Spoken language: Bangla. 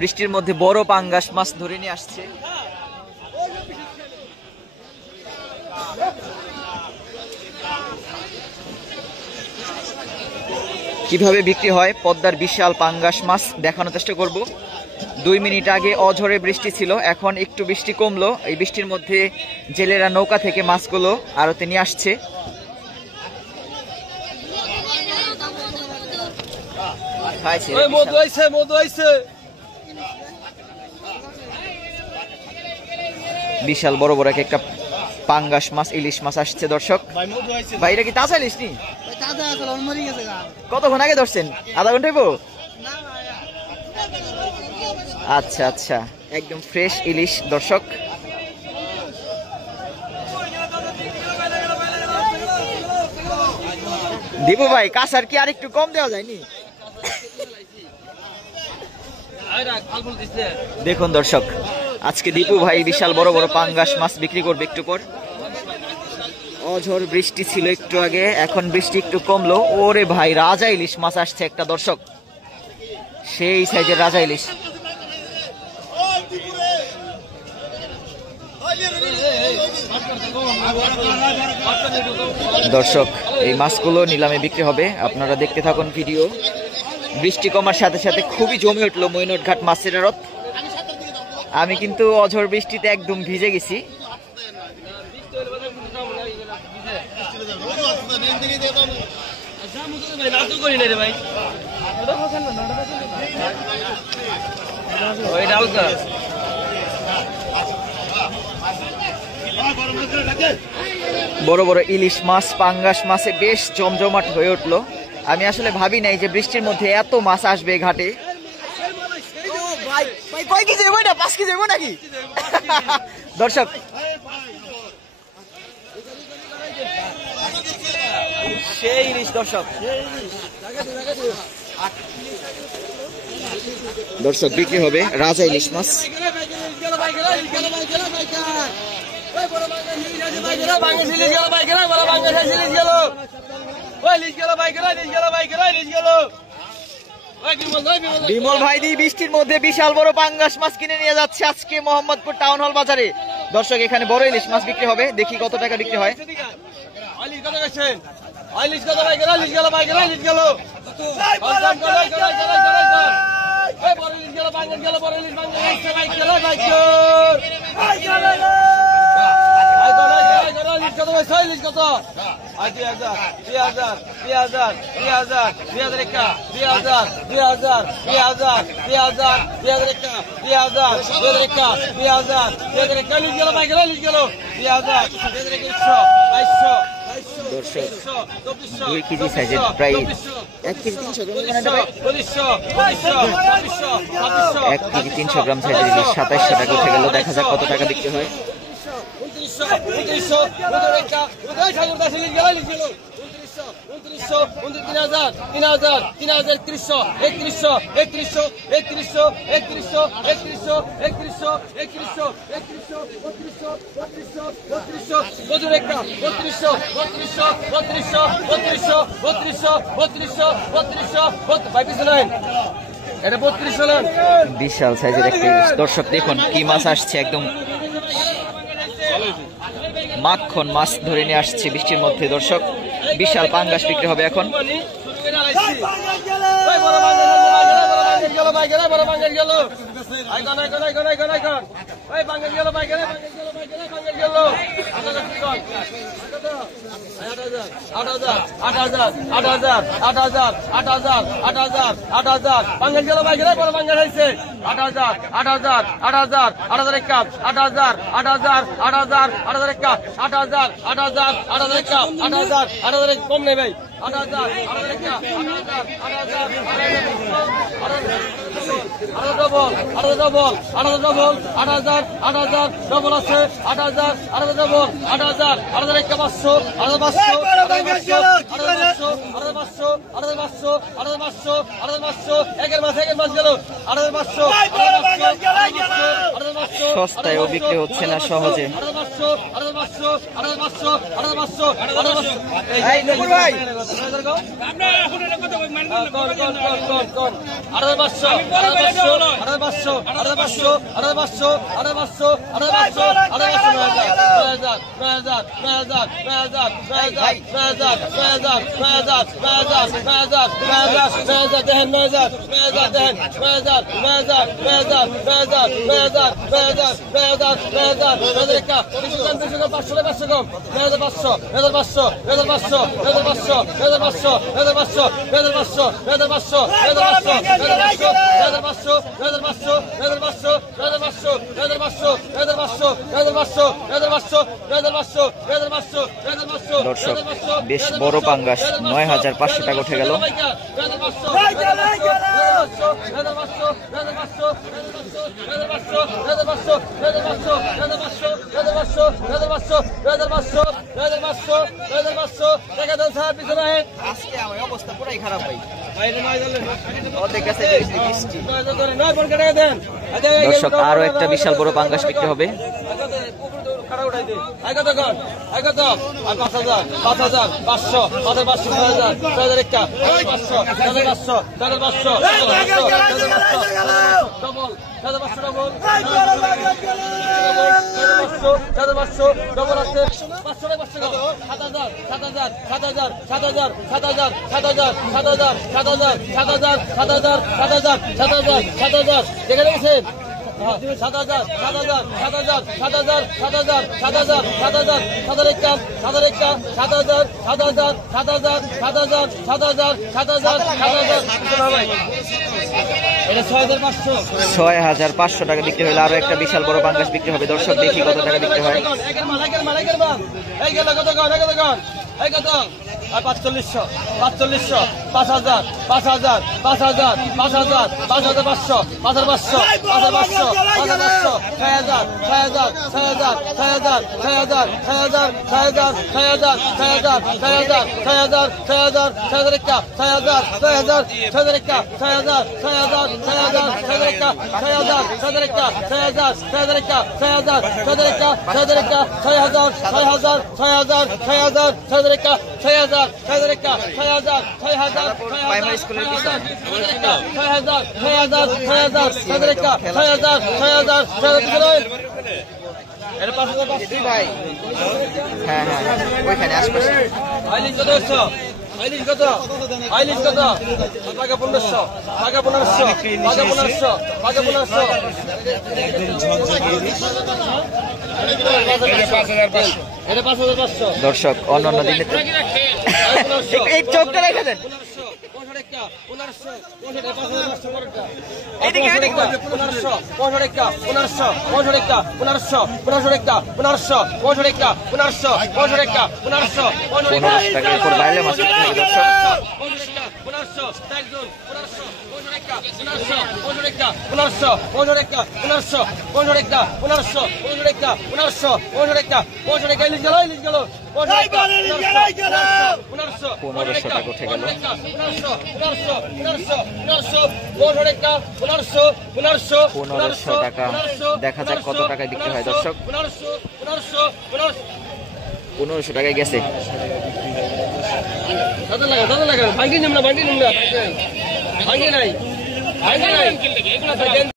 বৃষ্টির মধ্যে বড় পাঙ্গাস মাছ ধরে নিয়ে আসছে। কিভাবে বিক্রি হয় পদ্মার বিশাল পাঙ্গাস মাছ দেখানোর চেষ্টা করব। 2 মিনিট আগে অঝরে বৃষ্টি ছিল, এখন একটু বৃষ্টি কমলো। এই বৃষ্টির মধ্যে জেলেরা নৌকা থেকে মাছগুলো আড়তে নিয়ে আসছে। বিশাল বড় বড় একটা পাঙ্গাস মাছ, ইলিশ মাছ আসছে দর্শক। ভাই এটা কি তাজা ইলিশ নি? কতক্ষণ আগে ধরছেন? আধা ঘন্টা হইব? আচ্ছা আচ্ছা, একদম ফ্রেশ ইলিশ দর্শক। দীপু ভাই কাঁচার কি আর একটু কম দেওয়া যায়নি? দেখুন দর্শক, আজকে দীপু ভাই বিশাল বড় বড় পাঙ্গাস মাছ বিক্রি করবে একটু পর। অঝোর বৃষ্টি ছিল একটু আগে, এখন বৃষ্টি একটু কমলো। ওরে ভাই, রাজা ইলিশ মাছ আসছে একটা দর্শক, সেই সাইজের রাজা ইলিশ। দর্শক, এই মাছগুলো নিলামে বিক্রি হবে, আপনারা দেখতে থাকুন ভিডিও। বৃষ্টি কমার সাথে সাথে খুবই জমে উঠলো মৈনটঘাট মাছের আড়ত। আমি কিন্তু অঝোর বৃষ্টিতে একদম ভিজে গেছি। বড় বড় ইলিশ মাছ, পাঙ্গাস মাছে বেশ জমজমাট হয়ে উঠলো। আমি আসলে ভাবি নাই যে বৃষ্টির মধ্যে এত মাছ আসবে ঘাটে। দর্শক, সেই ইলিশ দর্শক, দর্শক বিক্রি হবে রাজা ইলিশ মাছ। বিমল ভাই দি বৃষ্টির মধ্যে বিশাল বড় পাঙ্গাস মাছ কিনে নিয়ে যাচ্ছে আজকে মোহাম্মদপুর টাউন হল বাজারে। দর্শক, এখানে বড় ইলিশ মাছ বিক্রি হবে, দেখি কত টাকা বিক্রি হয়। দর্শক, 2 কেজি সাইজের প্রায় 1 কেজি 300 গ্রাম সাইজের ইলিশ 2700 টাকা উঠে গেল। দেখা যাক কত টাকা বিক্রি হয়। বিশাল সাইজের একটা ইলিশ দর্শক, দেখুন কি মাছ আসছে, একদম মাখন মাছ ধরে নিয়ে আসছে বৃষ্টির মধ্যে। দর্শক, বিশাল পাঙ্গাস বিক্রি হবে এখন। কম নেই ভাই, ডবল আছে 8000, 8000, 500, 500 একের মাছ গেল 8500। সস্তায়ও বিক্রি হচ্ছে না সহজে। দর্শক বেশ বড় পাঙ্গাস ৯,৫০০ টাকা উঠে গেল। অবস্থা পুরাই খারাপ ভাই। দর্শক আরো একটা বিশাল বড় পাঙ্গাস বিক্রি হবে। এটা ৬,৫০০ টাকা বিক্রি হলে আরো একটা বিশাল বড় পাঙ্গাস বিক্রি হবে। দর্শক দেখি কত টাকা বিক্রি হয়। ৪৫০০, ৪৫০০, ৫০০০, ৫০০০, ৫০০০, ৫০০০, ৫৫০০, ৫৫০০, ৫৫০০, ৫৫০০, ৬০০০, ৬০০০, ৬০০০, ৬০০০, ৬০০০, ৬০০০, ৬০০০, ৬০০০, ৬০০০, ৬০০০, ৬০০০, ৬০০০ একটা, ৬০০০, ৬০০০, ৬০০০ একটা, ৬০০০, ৬০০০, ৬০০০, ৬০০০ একটা, ৬০০০, ৬০০০ একটা, ৬০০০, ৬০০০ একটা, ৬০০০, ৬০০০ একটা, ৬০০০ একটা, ৬০০০, ৬০০০, ৬০০০, ৬০০০, ৬০০০ একটা, ৬০০০, ৬০০০ একটা, ৬০০০, ৬০০০, প্রাইমারি স্কুলের পিছন। ৬০০০, ৬০০০, ৬০০০, ৬০০০ একটা, ৬০০০, ৬০০০, ৬০০০ এটা ৫৫০০ ভাই। হ্যাঁ হ্যাঁ ওইখানে আশপাশে। আইলিশ কত হচ্ছে? আইলিশ কত? আইলিশ কত? টাকা ১৫০০, টাকা ১৫০০, টাকা ১৫০০, টাকা ১৫০০। এটা ৫৫০০। দর্শক অন্যান্য দিনে এই চোখটা রেখে দেন। বাইরে মাছ টাকা। দেখা যাক কত টাকায় বিক্রি হয়। দর্শক ১৫০০ টাকায় গেছে। ভাঙ্গি নাই